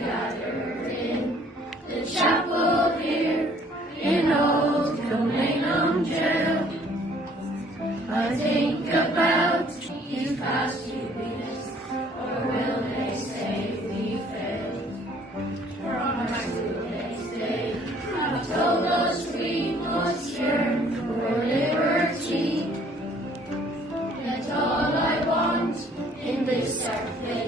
gather in the chapel here in Old Kilmainham jail. I think about his past happiness, or will they say we failed? From our school days they have told us we must yearn for liberty. That's all I want in this dark place.